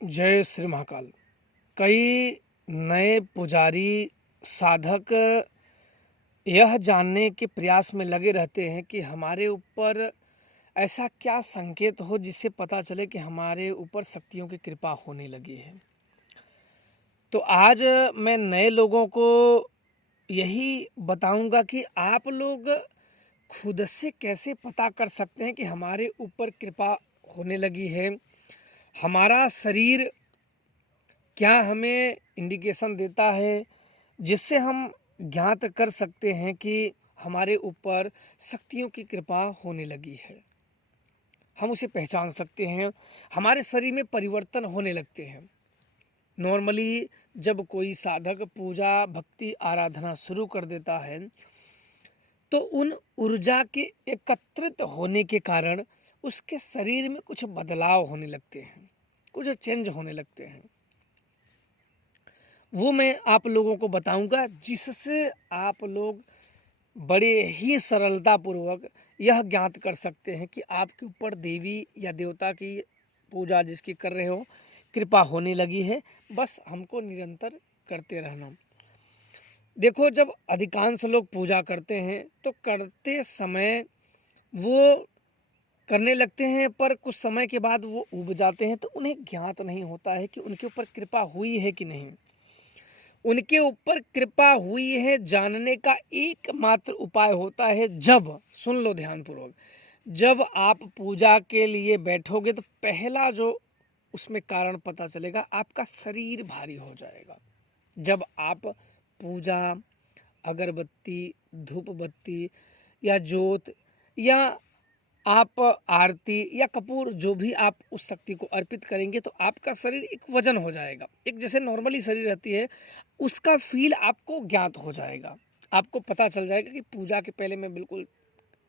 जय श्री महाकाल। कई नए पुजारी साधक यह जानने के प्रयास में लगे रहते हैं कि हमारे ऊपर ऐसा क्या संकेत हो जिससे पता चले कि हमारे ऊपर शक्तियों की कृपा होने लगी है। तो आज मैं नए लोगों को यही बताऊंगा कि आप लोग खुद से कैसे पता कर सकते हैं कि हमारे ऊपर कृपा होने लगी है। हमारा शरीर क्या हमें इंडिकेशन देता है जिससे हम ज्ञात कर सकते हैं कि हमारे ऊपर शक्तियों की कृपा होने लगी है। हम उसे पहचान सकते हैं, हमारे शरीर में परिवर्तन होने लगते हैं। नॉर्मली जब कोई साधक पूजा भक्ति आराधना शुरू कर देता है तो उन ऊर्जा के एकत्रित होने के कारण उसके शरीर में कुछ बदलाव होने लगते हैं, कुछ चेंज होने लगते हैं। वो मैं आप लोगों को बताऊंगा जिससे आप लोग बड़े ही सरलतापूर्वक यह ज्ञात कर सकते हैं कि आपके ऊपर देवी या देवता की पूजा जिसकी कर रहे हो कृपा होने लगी है। बस हमको निरंतर करते रहना। देखो, जब अधिकांश लोग पूजा करते हैं तो करते समय वो करने लगते हैं, पर कुछ समय के बाद वो ऊब जाते हैं तो उन्हें ज्ञात नहीं होता है कि उनके ऊपर कृपा हुई है कि नहीं। उनके ऊपर कृपा हुई है जानने का एकमात्र उपाय होता है, जब सुन लो ध्यानपूर्वक, जब आप पूजा के लिए बैठोगे तो पहला जो उसमें कारण पता चलेगा, आपका शरीर भारी हो जाएगा। जब आप पूजा अगरबत्ती धूप बत्ती या जोत या आप आरती या कपूर जो भी आप उस शक्ति को अर्पित करेंगे तो आपका शरीर एक वजन हो जाएगा। एक जैसे नॉर्मली शरीर रहती है उसका फील आपको ज्ञात हो जाएगा। आपको पता चल जाएगा कि पूजा के पहले मैं बिल्कुल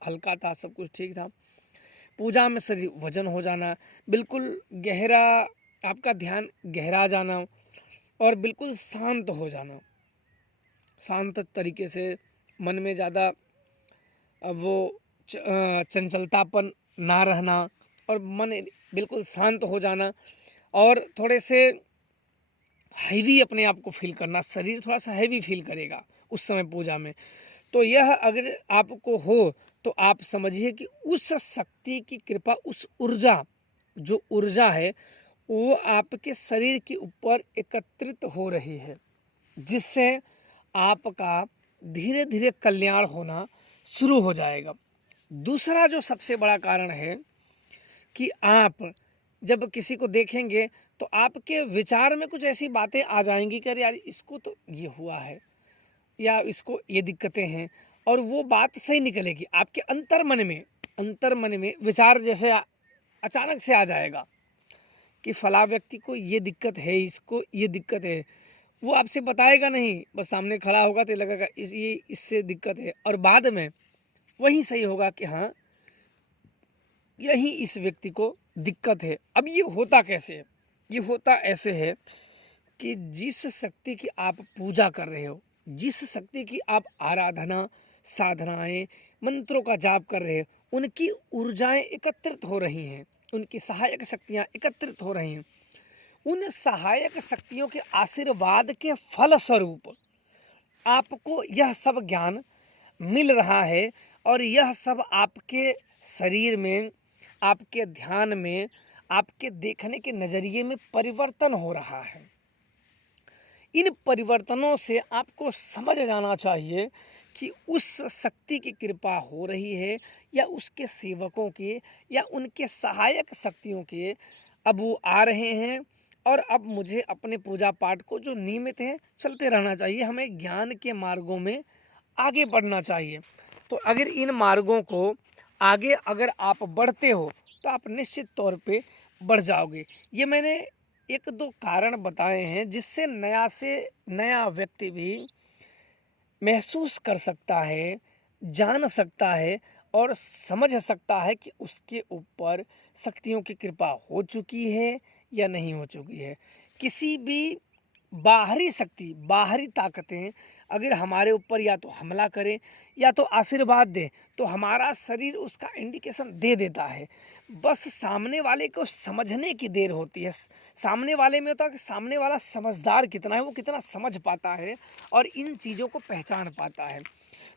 हल्का था, सब कुछ ठीक था। पूजा में शरीर वजन हो जाना, बिल्कुल गहरा, आपका ध्यान गहरा जाना और बिल्कुल शांत हो जाना। शांत तरीके से मन में ज़्यादा वो चंचलतापन ना रहना और मन बिल्कुल शांत हो जाना और थोड़े से हैवी अपने आप को फील करना। शरीर थोड़ा सा हैवी फील करेगा उस समय पूजा में। तो यह अगर आपको हो तो आप समझिए कि उस शक्ति की कृपा, उस ऊर्जा, जो ऊर्जा है वो आपके शरीर के ऊपर एकत्रित हो रही है, जिससे आपका धीरे धीरे कल्याण होना शुरू हो जाएगा। दूसरा जो सबसे बड़ा कारण है कि आप जब किसी को देखेंगे तो आपके विचार में कुछ ऐसी बातें आ जाएंगी कि अरे यार इसको तो ये हुआ है या इसको ये दिक्कतें हैं, और वो बात सही निकलेगी। आपके अंतर मन में विचार जैसे अचानक से आ जाएगा कि फला व्यक्ति को ये दिक्कत है, इसको ये दिक्कत है। वो आपसे बताएगा नहीं, बस सामने खड़ा होगा तो लगेगा ये इससे दिक्कत है, और बाद में वही सही होगा कि हाँ यही इस व्यक्ति को दिक्कत है। अब ये होता कैसे है? ये होता ऐसे है कि जिस शक्ति की आप पूजा कर रहे हो, जिस शक्ति की आप आराधना साधनाएं मंत्रों का जाप कर रहे हो, उनकी ऊर्जाएं एकत्रित हो रही हैं, उनकी सहायक शक्तियां एकत्रित हो रही हैं। उन सहायक शक्तियों के आशीर्वाद के फल स्वरूप आपको यह सब ज्ञान मिल रहा है और यह सब आपके शरीर में, आपके ध्यान में, आपके देखने के नज़रिए में परिवर्तन हो रहा है। इन परिवर्तनों से आपको समझ जाना चाहिए कि उस शक्ति की कृपा हो रही है या उसके सेवकों की या उनके सहायक शक्तियों के अब वो आ रहे हैं, और अब मुझे अपने पूजा पाठ को जो नियमित है चलते रहना चाहिए। हमें ज्ञान के मार्गों में आगे बढ़ना चाहिए। तो अगर इन मार्गों को आगे अगर आप बढ़ते हो तो आप निश्चित तौर पे बढ़ जाओगे। ये मैंने एक दो कारण बताए हैं जिससे नया से नया व्यक्ति भी महसूस कर सकता है, जान सकता है और समझ सकता है कि उसके ऊपर शक्तियों की कृपा हो चुकी है या नहीं हो चुकी है। किसी भी बाहरी शक्ति, बाहरी ताकतें अगर हमारे ऊपर या तो हमला करें या तो आशीर्वाद दें तो हमारा शरीर उसका इंडिकेशन दे देता है। बस सामने वाले को समझने की देर होती है। सामने वाले में होता है कि सामने वाला समझदार कितना है, वो कितना समझ पाता है और इन चीज़ों को पहचान पाता है।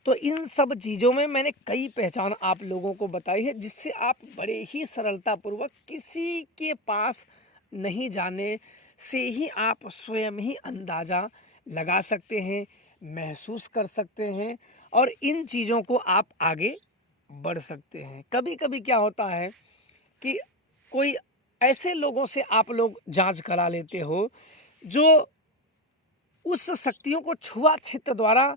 तो इन सब चीज़ों में मैंने कई पहचान आप लोगों को बताई है, जिससे आप बड़े ही सरलतापूर्वक किसी के पास नहीं जाने से ही आप स्वयं ही अंदाज़ा लगा सकते हैं, महसूस कर सकते हैं और इन चीज़ों को आप आगे बढ़ सकते हैं। कभी-कभी क्या होता है कि कोई ऐसे लोगों से आप लोग जाँच करा लेते हो, जो उस शक्तियों को छुआ-छित द्वारा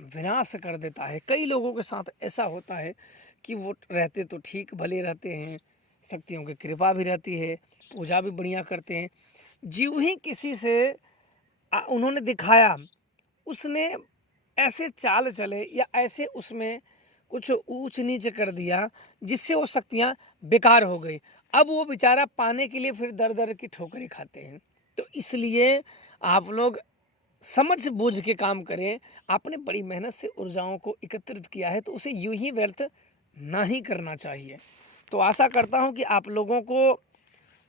विनाश कर देता है। कई लोगों के साथ ऐसा होता है कि वो रहते तो ठीक भले रहते हैं, शक्तियों की कृपा भी रहती है, पूजा भी बढ़िया करते हैं। ज्यों ही किसी से उन्होंने दिखाया, उसने ऐसे चाल चले या ऐसे उसमें कुछ ऊंच-नीच कर दिया, जिससे वो शक्तियाँ बेकार हो गई। अब वो बेचारा पाने के लिए फिर दर-दर की ठोकरें खाते हैं। तो इसलिए आप लोग समझ बूझ के काम करें। आपने बड़ी मेहनत से ऊर्जाओं को एकत्रित किया है, तो उसे यूं ही व्यर्थ ना ही करना चाहिए। तो आशा करता हूं कि आप लोगों को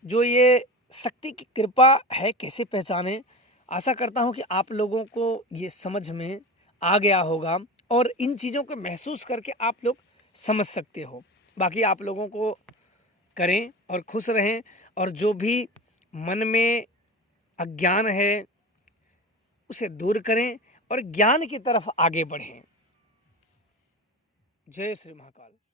जो ये शक्ति की कृपा है कैसे पहचाने, आशा करता हूं कि आप लोगों को ये समझ में आ गया होगा और इन चीज़ों को महसूस करके आप लोग समझ सकते हो। बाकी आप लोगों को करें और खुश रहें और जो भी मन में अज्ञान है उसे दूर करें और ज्ञान की तरफ आगे बढ़ें। जय श्री महाकाल।